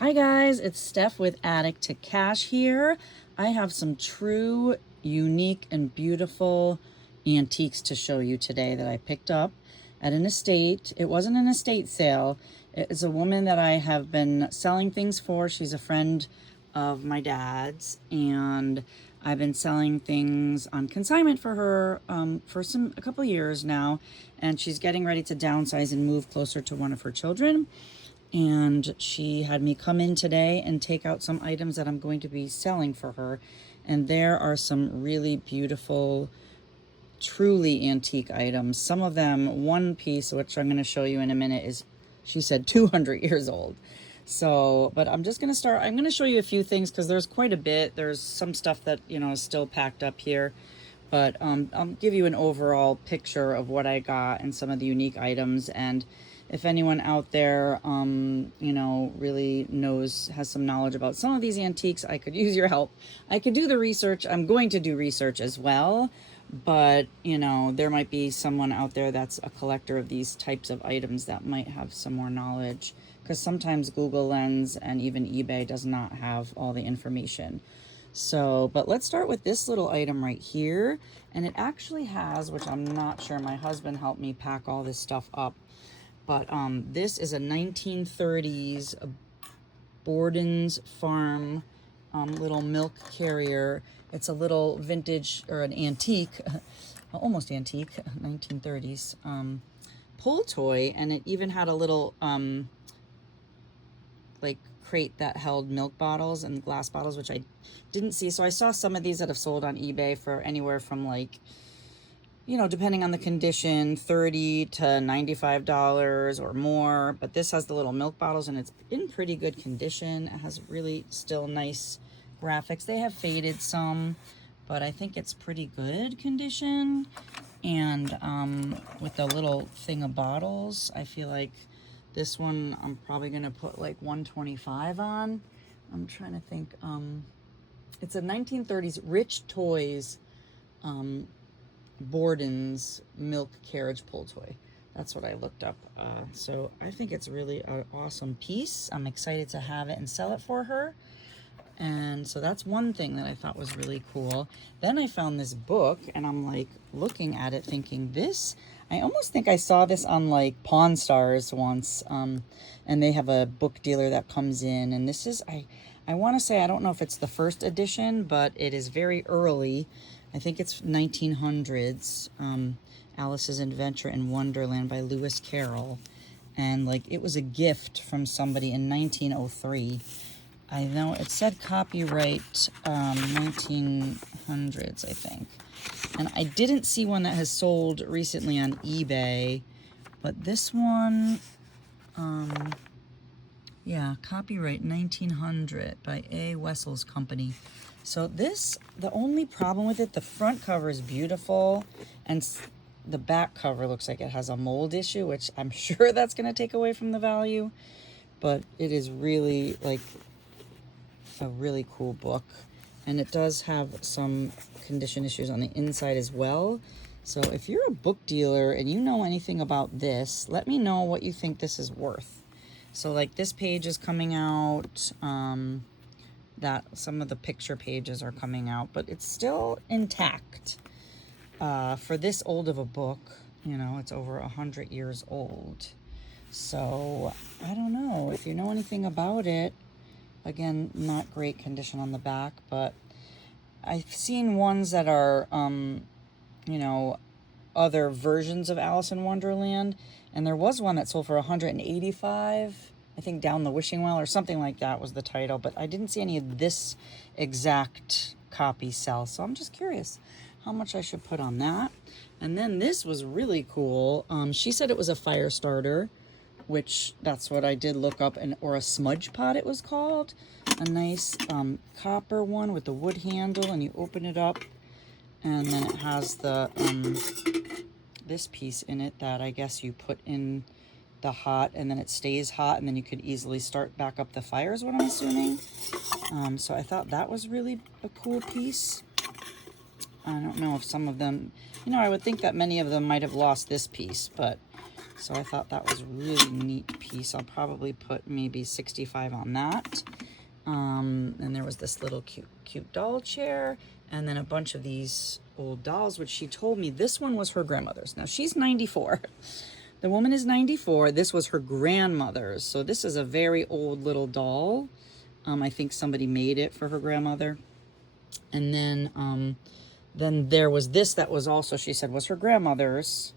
Hi guys, it's Steph with Attic to Cash here. I have some true, unique, and beautiful antiques to show you today that I picked up at an estate. It wasn't an estate sale. It's a woman that I have been selling things for. She's a friend of my dad's, and I've been selling things on consignment for her for a couple years now, and she's getting ready to downsize and move closer to one of her children. And she had me come in today and take out some items that I'm going to be selling for her. And there are some really beautiful, truly antique items. Some of them, one piece, which I'm going to show you in a minute, is, she said, 200 years old. So, but I'm just going to start. I'm going to show you a few things because there's quite a bit. There's some stuff that, is still packed up here. But I'll give you an overall picture of what I got and some of the unique items. And if anyone out there, really has some knowledge about some of these antiques, I could use your help. I could do the research. I'm going to do research as well. But, there might be someone out there that's a collector of these types of items that might have some more knowledge. Because sometimes Google Lens and even eBay does not have all the information. So, but let's start with this little item right here. And it actually has, which I'm not sure, my husband helped me pack all this stuff up. But this is a 1930s Borden's Farm little milk carrier. It's a little vintage, or an antique, almost antique, 1930s pull toy. And it even had a little like crate that held milk bottles and glass bottles, which I didn't see. So I saw some of these that have sold on eBay for anywhere from, like, depending on the condition, $30 to $95 or more. But this has the little milk bottles and it's in pretty good condition. It has really still nice graphics. They have faded some, but I think it's pretty good condition. And with the little thing of bottles, I feel like this one I'm probably gonna put like 125 on. I'm trying to think. It's a 1930s Rich Toys Borden's milk carriage pull toy. That's what I looked up. So I think it's really an awesome piece. I'm excited to have it and sell it for her. And so that's one thing that I thought was really cool. Then I found this book and I'm like looking at it thinking, I almost think I saw this on like Pawn Stars once. And they have a book dealer that comes in, and this is, I want to say, I don't know if it's the first edition, but it is very early. I think it's 1900s, Alice's Adventure in Wonderland by Lewis Carroll. And like, it was a gift from somebody in 1903. I know it said copyright 1900s, I think. And I didn't see one that has sold recently on eBay, but this one, yeah, copyright 1900 by A. Wessel's Company. So this, the only problem with it, the front cover is beautiful, and the back cover looks like it has a mold issue, which I'm sure that's going to take away from the value, but it is really like a really cool book. And it does have some condition issues on the inside as well. So if you're a book dealer and you know anything about this, let me know what you think this is worth. So like this page is coming out, that some of the picture pages are coming out, but it's still intact. For this old of a book, it's over 100 years old. So I don't know if you know anything about it. Again, not great condition on the back, but I've seen ones that are, other versions of Alice in Wonderland. And there was one that sold for 185, I think, Down the Wishing Well or something like that was the title. But I didn't see any of this exact copy sell. So I'm just curious how much I should put on that. And then this was really cool. She said it was a fire starter, which that's what I did look up, or a smudge pot it was called. A nice copper one with the wood handle, and you open it up, and then it has the this piece in it that I guess you put in the hot, and then it stays hot, and then you could easily start back up the fire is what I'm assuming. So I thought that was really a cool piece. I don't know if some of them, I would think that many of them might have lost this piece, but So I thought that was a really neat piece. I'll probably put maybe 65 on that. And there was this little cute doll chair, and then a bunch of these old dolls, which she told me this one was her grandmother's. Now she's 94. The woman is 94. This was her grandmother's. So this is a very old little doll. I think somebody made it for her grandmother. And then there was this that was also, she said, was her grandmother's.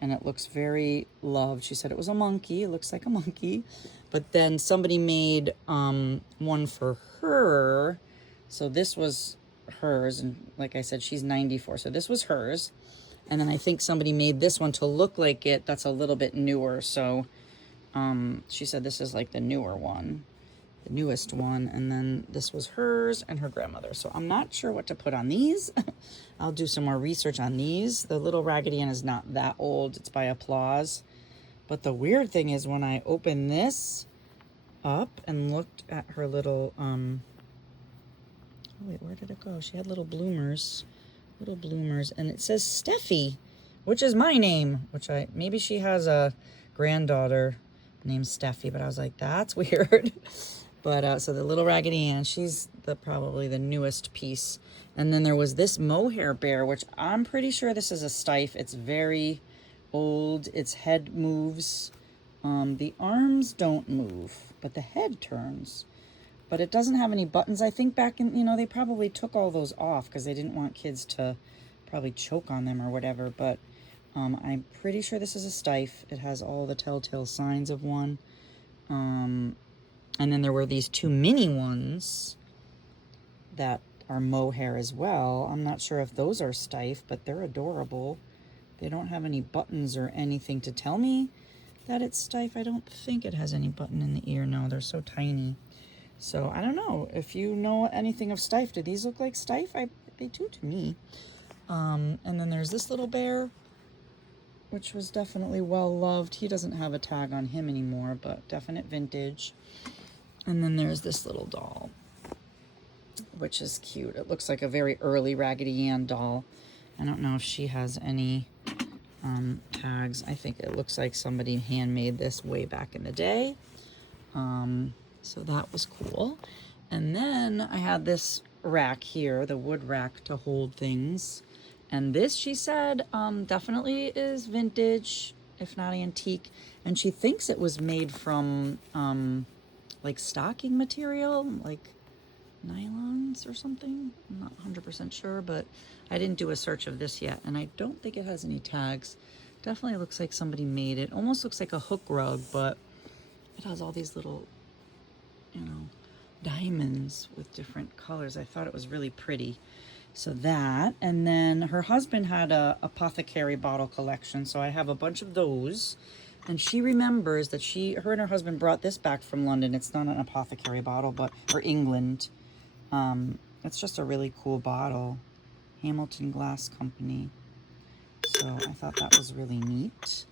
And it looks very loved. She said it was a monkey. It looks like a monkey. But then somebody made one for her. So this was hers. And like I said, she's 94. So this was hers. And then I think somebody made this one to look like it. That's a little bit newer. So she said this is like the newer one, the newest one. And then this was hers and her grandmother. So I'm not sure what to put on these. I'll do some more research on these. The little Raggedy Ann is not that old. It's by Applause. But the weird thing is when I opened this up and looked at her little, oh wait, where did it go? She had little bloomers, and it says Steffi, which is my name, maybe she has a granddaughter named Steffi, but I was like, that's weird. But so the little Raggedy Ann, she's probably the newest piece. And then there was this mohair bear, which I'm pretty sure this is a stife. It's very old. Its head moves. The arms don't move, but the head turns. But it doesn't have any buttons. I think back in, they probably took all those off because they didn't want kids to probably choke on them or whatever. But I'm pretty sure this is a stife. It has all the telltale signs of one. And then there were these two mini ones that are mohair as well. I'm not sure if those are stife, but they're adorable. They don't have any buttons or anything to tell me that it's stife. I don't think it has any button in the ear. No, they're so tiny. So I don't know if you know anything of stife. Do these look like stife? They do to me. And then there's this little bear, which was definitely well loved. He doesn't have a tag on him anymore, but definite vintage. And then there's this little doll, which is cute. It looks like a very early Raggedy Ann doll. I don't know if she has any tags. I think it looks like somebody handmade this way back in the day. So that was cool. And then I had this rack here, the wood rack to hold things. And this, she said, definitely is vintage, if not antique. And she thinks it was made from like stocking material, like nylons or something. I'm not 100% sure, but I didn't do a search of this yet. And I don't think it has any tags. Definitely looks like somebody made it. Almost looks like a hook rug, but it has all these little, diamonds with different colors. I thought it was really pretty. So that, and then her husband had a apothecary bottle collection, so I have a bunch of those. And she remembers that her and her husband brought this back from London. It's not an apothecary bottle, or England. It's just a really cool bottle. Hamilton Glass Company. So I thought that was really neat.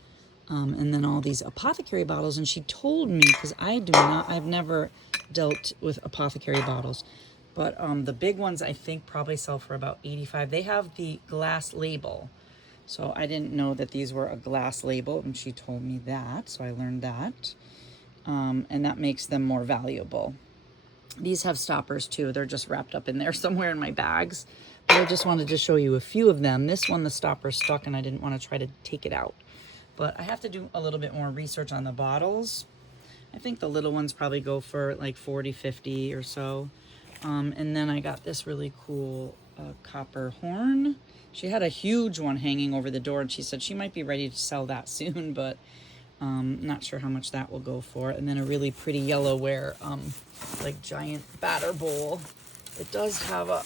And then all these apothecary bottles, and she told me, because I've never dealt with apothecary bottles, but the big ones I think probably sell for about $85. They have the glass label. So I didn't know that these were a glass label, and she told me that, so I learned that. And that makes them more valuable. These have stoppers too. They're just wrapped up in there somewhere in my bags. But I just wanted to show you a few of them. This one, the stopper's stuck, and I didn't want to try to take it out. But I have to do a little bit more research on the bottles. I think the little ones probably go for like 40, 50 or so. And then I got this really cool copper horn. She had a huge one hanging over the door, and she said she might be ready to sell that soon, but not sure how much that will go for. And then a really pretty yellowware, like giant batter bowl. It does have a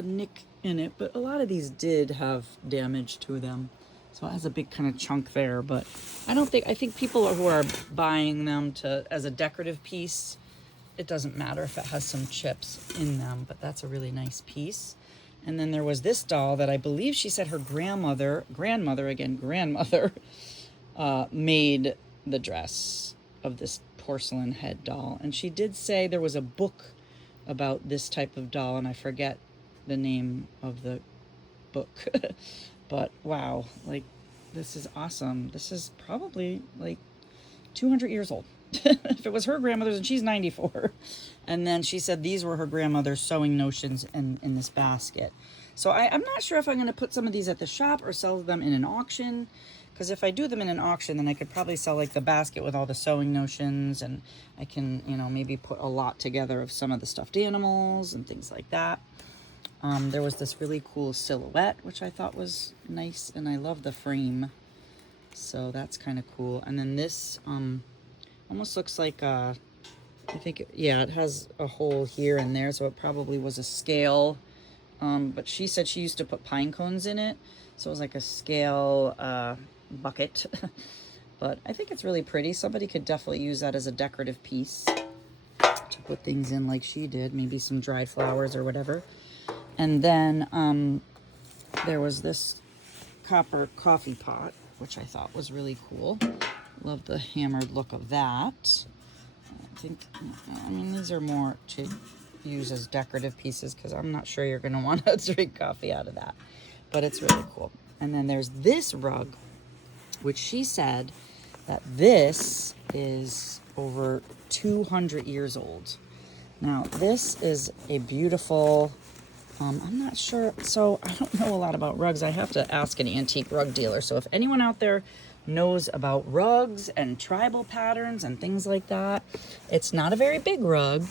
nick in it, but a lot of these did have damage to them. So it has a big kind of chunk there, but I think people who are buying them as a decorative piece, it doesn't matter if it has some chips in them, but that's a really nice piece. And then there was this doll that I believe she said her grandmother made the dress of this porcelain head doll. And she did say there was a book about this type of doll, and I forget the name of the book. But wow, like This is awesome. This is probably like 200 years old. If it was her grandmother's, and she's 94. And then she said these were her grandmother's sewing notions in this basket. So I'm not sure if I'm going to put some of these at the shop or sell them in an auction. Because if I do them in an auction, then I could probably sell like the basket with all the sewing notions, and I can, you know, maybe put a lot together of some of the stuffed animals and things like that. There was this really cool silhouette, which I thought was nice, and I love the frame. So that's kind of cool. And then this almost looks like I think, yeah, it has a hole here and there, so it probably was a scale. But she said she used to put pine cones in it, so it was like a scale bucket. But I think it's really pretty. Somebody could definitely use that as a decorative piece to put things in like she did, maybe some dried flowers or whatever. And then there was this copper coffee pot, which I thought was really cool. Love the hammered look of that. I mean, these are more to use as decorative pieces because I'm not sure you're going to want to drink coffee out of that. But it's really cool. And then there's this rug, which she said that this is over 200 years old. Now, this is a beautiful... I'm not sure, so I don't know a lot about rugs. I have to ask an antique rug dealer. So if anyone out there knows about rugs and tribal patterns and things like that, it's not a very big rug,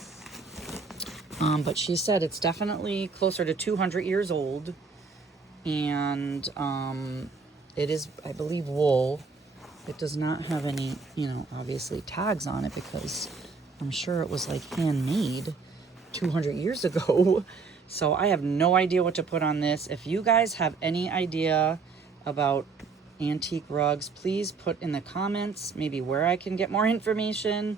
but she said it's definitely closer to 200 years old, and it is, I believe, wool. It does not have any, you know, obviously tags on it because I'm sure it was like handmade 200 years ago. So I have no idea what to put on this. If you guys have any idea about antique rugs, please put in the comments maybe where I can get more information,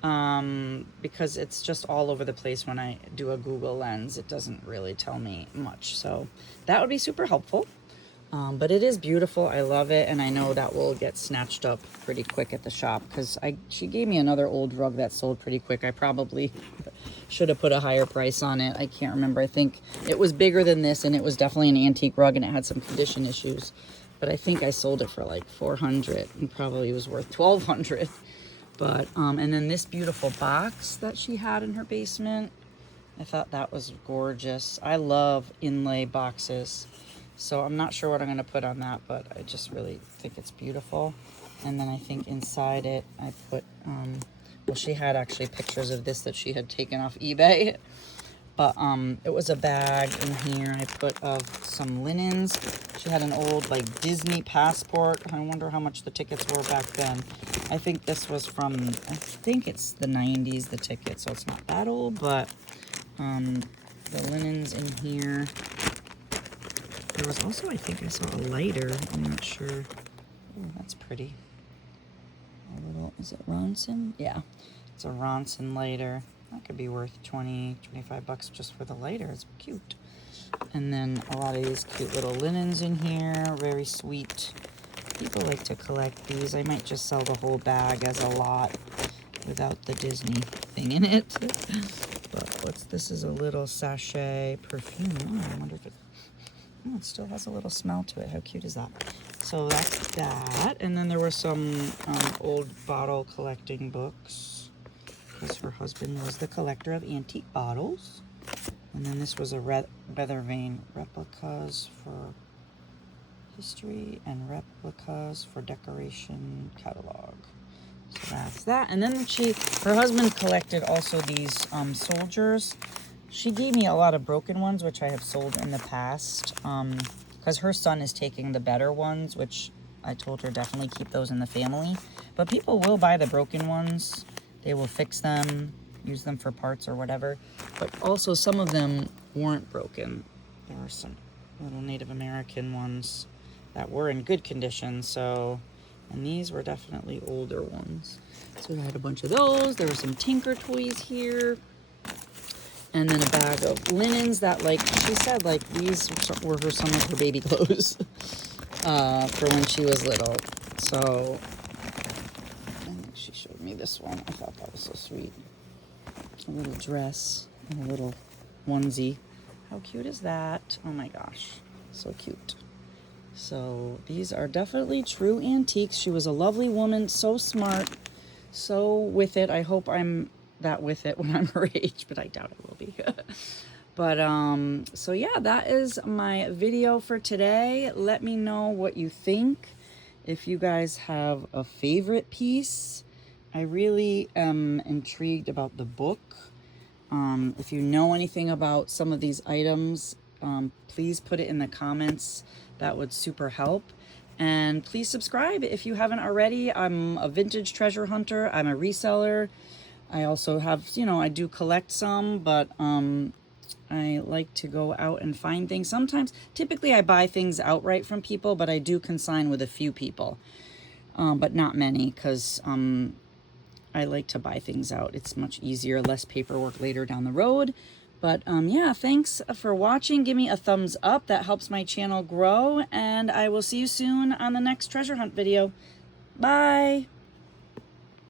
because it's just all over the place when I do a Google lens. It doesn't really tell me much. So that would be super helpful. But it is beautiful. I love it, and I know that will get snatched up pretty quick at the shop because she gave me another old rug that sold pretty quick. I probably should have put a higher price on it. I can't remember. I think it was bigger than this, and it was definitely an antique rug, and it had some condition issues. But I think I sold it for like $400, and probably was worth $1,200. But and then this beautiful box that she had in her basement, I thought that was gorgeous. I love inlay boxes. So I'm not sure what I'm going to put on that, but I just really think it's beautiful. And then I think inside it, I put, well, she had actually pictures of this that she had taken off eBay. But it was a bag in here I put of some linens. She had an old, like, Disney passport. I wonder how much the tickets were back then. I think this was from, I think it's the 90s, the ticket, so it's not that old. But the linens in here. There was also, I think I saw a lighter. I'm not sure. Oh, that's pretty. A little, is it Ronson? Yeah, it's a Ronson lighter. That could be worth 20, 25 bucks just for the lighter. It's cute. And then a lot of these cute little linens in here. Very sweet. People like to collect these. I might just sell the whole bag as a lot without the Disney thing in it. But what's this? Is a little sachet perfume. Oh, I wonder if it... Oh, it still has a little smell to it. How cute is that? So that's that. And then there were some old bottle collecting books because her husband was the collector of antique bottles. And then this was a weather vane replicas for history and replicas for decoration catalog. So that's that. And then her husband collected also these soldiers. She gave me a lot of broken ones, which I have sold in the past, because her son is taking the better ones, which I told her definitely keep those in the family. But people will buy the broken ones. They will fix them, use them for parts or whatever. But also some of them weren't broken. There were some little Native American ones that were in good condition. So, and these were definitely older ones. So I had a bunch of those. There were some Tinker toys here. And then a bag of linens that, like, she said, like, these were some of her baby clothes for when she was little. So, I think she showed me this one. I thought that was so sweet. A little dress and a little onesie. How cute is that? Oh my gosh, so cute. So these are definitely true antiques. She was a lovely woman, so smart, so with it. I hope I'm that with it when I'm her age, but I doubt I will be. But so yeah, that is my video for today. Let me know what you think. If you guys have a favorite piece, I really am intrigued about the book. If you know anything about some of these items, please put it in the comments. That would super help. And please subscribe if you haven't already. I'm a vintage treasure hunter. I'm a reseller. I also have, you know, I do collect some, but I like to go out and find things. Sometimes, typically I buy things outright from people, but I do consign with a few people, but not many, because I like to buy things out. It's much easier, less paperwork later down the road. But yeah, thanks for watching. Give me a thumbs up. That helps my channel grow. And I will see you soon on the next treasure hunt video. Bye.